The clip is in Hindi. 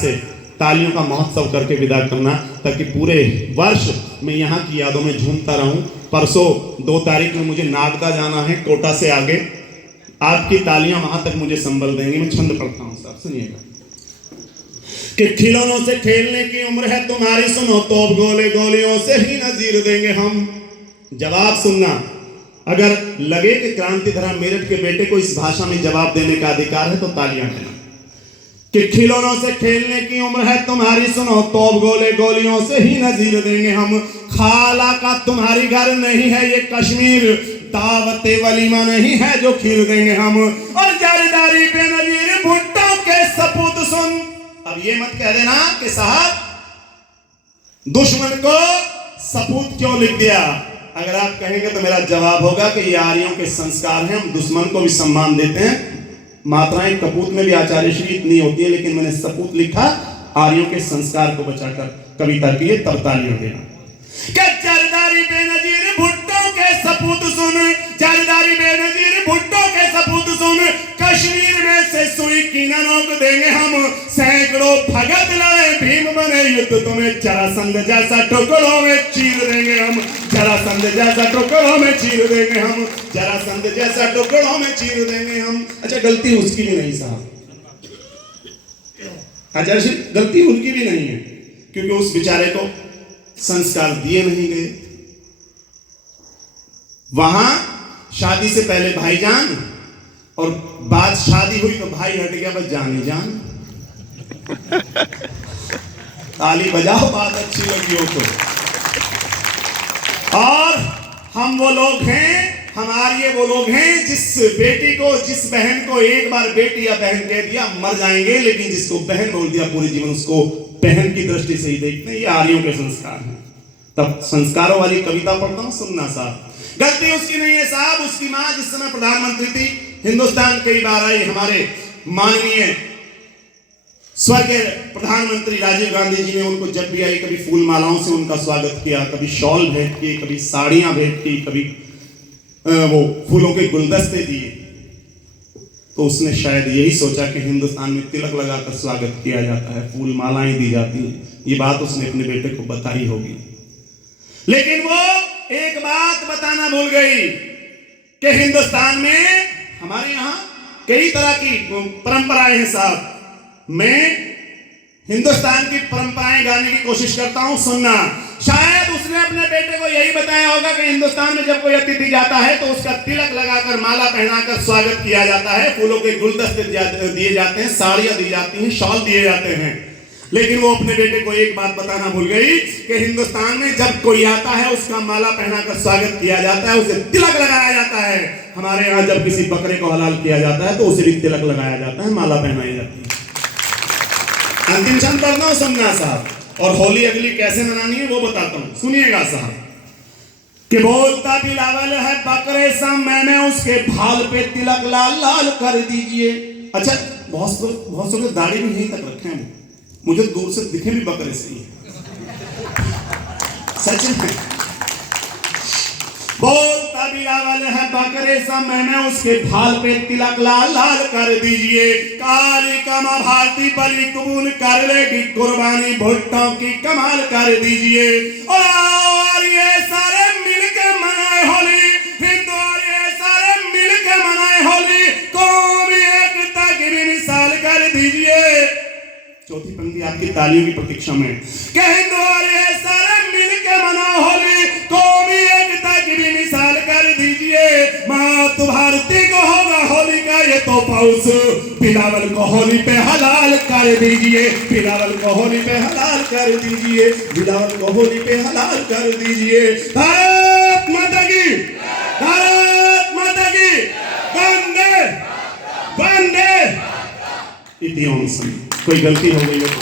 से तालियों का महोत्सव करके विदा करना, ताकि पूरे वर्ष मैं यहाँ की यादों में झूमता रहूं। परसों 2 तारीख में मुझे नागदा जाना है, कोटा से आगे। आपकी तालियां वहां तक मुझे संबल देंगी। मैं छंद पढ़ता हूं साहब, सुनिएगा। कि खिलौनों से खेलने की उम्र है तुम्हारी, सुनो तोप गोले गोलियों से ही नजीर देंगे हम। जवाब सुनना, अगर लगे कि क्रांतिधरा मेरठ के बेटे को इस भाषा में जवाब देने का अधिकार है तो तालियां देना। कि खिलौनों से खेलने की उम्र है तुम्हारी, सुनो तोप गोले गोलियों से ही नजीर देंगे हम। खाला का तुम्हारी घर नहीं है ये कश्मीर, दावते वलीमा नहीं है जो खीर देंगे हम। और जारदारी बेनजीर भुट्टो के सपूत सुन। अब ये मत कह देना कि साहब दुश्मन को सपूत क्यों लिख दिया। अगर आप कहेंगे तो मेरा जवाब होगा कि ये आर्यों के संस्कार हैं, हम दुश्मन को भी सम्मान देते हैं। मात्राएं कपूत में भी आचार्य श्री इतनी होती है, लेकिन मैंने सपूत लिखा आर्यों के संस्कार को बचाकर कविता की। तब तालियां देना। जरदारी बेनजीर भुट्टो के सपूत सुन, जरदारी बेनजीर भुट्टो के सपूत सुन। कश्मीर में से सुई की नोक देंगे हम, सैकड़ों भगत लाए भीम बने युद्ध तुम्हें जरासंध जैसा टुकड़ों में चीर देंगे हम। जरासंध जैसा टुकड़ों में चीर देंगे हम, जरासंध जैसा टुकड़ों में चीर देंगे हम। अच्छा, गलती उसकी भी नहीं साहब, आचार्य श्री गलती उनकी भी नहीं है, क्योंकि उस बेचारे को संस्कार दिए नहीं गए। वहां शादी से पहले भाईजान, और बाद शादी हुई तो भाई हट गया, बस जान ही जान। ताली बजाओ, बात अच्छी लगी हो तो। और हम वो लोग हैं, हमारे वो लोग हैं जिस बेटी को, जिस बहन को एक बार बेटी या बहन कह दिया मर जाएंगे, लेकिन जिसको बहन बोल दिया पूरे जीवन उसको बहन की दृष्टि से ही देखते हैं। ये आर्यों के संस्कार हैं। तब संस्कारों वाली कविता पढ़ता हूं, सुनना साहब। गलती उसकी नहीं है साहब, उसकी मां जिस समय प्रधानमंत्री थी, हिंदुस्तान कई बार आई, हमारे माननीय स्वर्गीय प्रधानमंत्री राजीव गांधी जी ने उनको जब भी आई कभी फूल मालाओं से उनका स्वागत किया, कभी शॉल भेंट किए, कभी साड़ियां भेंट की, कभी वो फूलों के गुलदस्ते दिए। तो उसने शायद यही सोचा कि हिंदुस्तान में तिलक लगाकर स्वागत किया जाता है, फूल मालाएं दी जाती हैं। ये बात उसने अपने बेटे को बताई होगी, लेकिन वो एक बात बताना भूल गई कि हिंदुस्तान में हमारे यहां कई तरह की परंपराएं हैं साहब। मैं हिंदुस्तान की परंपराएं गाने की कोशिश करता हूं, सुनना। शायद उसने अपने बेटे को यही बताया होगा कि हिंदुस्तान में जब कोई अतिथि जाता है तो उसका तिलक लगाकर, माला पहनाकर स्वागत किया जाता है, फूलों के गुलदस्ते दिए जाते हैं, साड़ियां दी जाती हैं, शॉल दिए जाते हैं। लेकिन वो अपने बेटे को एक बात बताना भूल गई कि हिंदुस्तान में जब कोई आता है उसका माला पहनाकर स्वागत किया जाता है, उसे तिलक लगाया जाता है। हमारे यहाँ जब किसी बकरे को हलाल किया जाता है तो उसे भी तिलक लगाया जाता है, माला पहनाई जाती है। अंतिम छंद पढ़ना हो, सुनना साहब। और होली अगली कैसे मनानी है वो बताता हूं, सुनिएगा साहब। कि बोलता बिलावल है बकरे सा, मैंने उसके भाल पे तिलक लाल लाल कर दीजिए। अच्छा, बहुत से दाढ़ी भी यहीं तक रखे हैं, मुझे दूर से दिखे भी बकरे से ही, सच में। बोलता बिलावल है बकरे सा, मैंने उसके भाल पे तिलक लाल लाल कर दीजिए। काली कमा भारती बलि कबूल कर लेगी, कुर्बानी भुट्टो की कमाल कर दीजिए। और ये सारे मिलके मनाए होली, हिंदू और ये सारे मिलके मनाए होली, कौमी एकता की भी मिसाल कर दीजिए। चौथी पंक्ति आपकी तालियों की प्रतीक्षा में। कि हिंदू और ये सारे मिलके मनाओ होली, कौमी एकता की भी मिसाल कर दीजिए। मातृ भारती को होगा होली का ये तो पाउस, बिलावल को होली पे हलाल कर दीजिए, बिलावल को होली पे हलाल कर दीजिए, बिलावल को होली पे हलाल कर दीजिए। भारत माता की, भारत माता की, वंदे वंदे। कोई गलती हो गई है तो